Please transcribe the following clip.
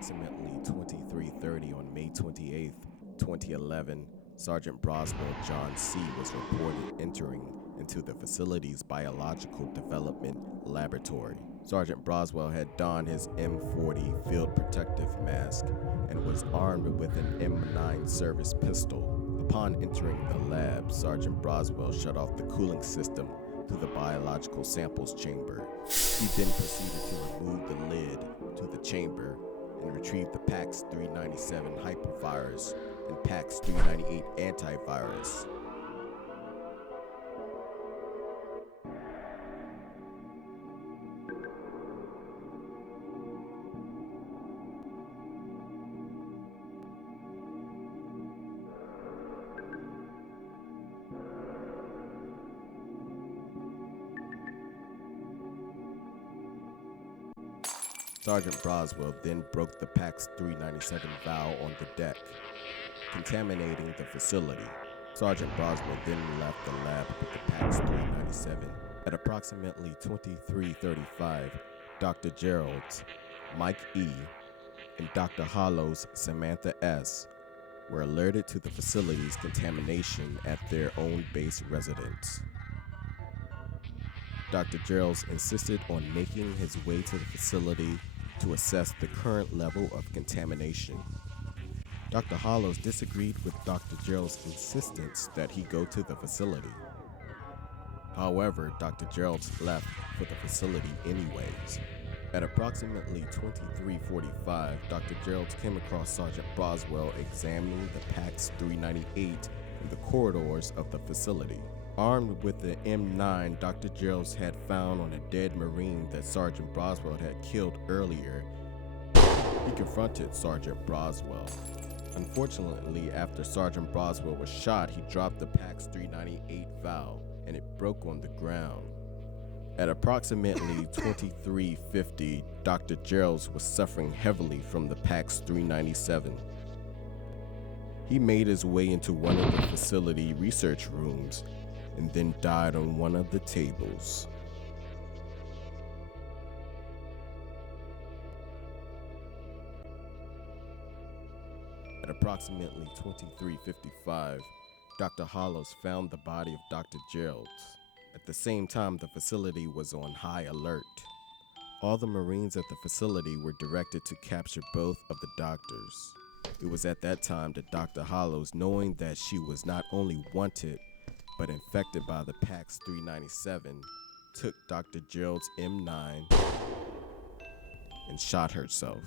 approximately 23:30 on May 28, 2011, Sergeant Broswell John C. was reported entering into the facility's biological development laboratory. Sergeant Broswell had donned his M40 field protective mask and was armed with an M9 service pistol. Upon entering the lab, Sergeant Broswell shut off the cooling system to the biological samples chamber. He then proceeded to remove the lid to the chamber and retrieve the PAX 397 hypervirus and PAX 398 antivirus. Sergeant Broswell then broke the PAX 397 valve on the deck, contaminating the facility. Sergeant Broswell then left the lab with the PAX 397. At approximately 23:35, Dr. Gerald's Mike E. and Dr. Hollow's Samantha S. were alerted to the facility's contamination at their own base residence. Dr. Geralds insisted on making his way to the facility to assess the current level of contamination. Dr. Hollows disagreed with Dr. Gerald's insistence that he go to the facility. However, Dr. Geralds left for the facility anyways. At approximately 23:45, Dr. Geralds came across Sergeant Broswell examining the PAX 398 in the corridors of the facility. Armed with the M9 Dr. Geralds had found on a dead Marine that Sergeant Broswell had killed earlier, he confronted Sergeant Broswell. Unfortunately, after Sergeant Broswell was shot, he dropped the PAX 398 valve and it broke on the ground. At approximately 23:50, Dr. Geralds was suffering heavily from the PAX 397. He made his way into one of the facility research rooms and then died on one of the tables. At approximately 23:55, Dr. Hollows found the body of Dr. Geralds. At the same time, the facility was on high alert. All the Marines at the facility were directed to capture both of the doctors. It was at that time that Dr. Hollows, knowing that she was not only wanted, but infected by the PAX 397, took Dr. Gerald's M9 and shot herself.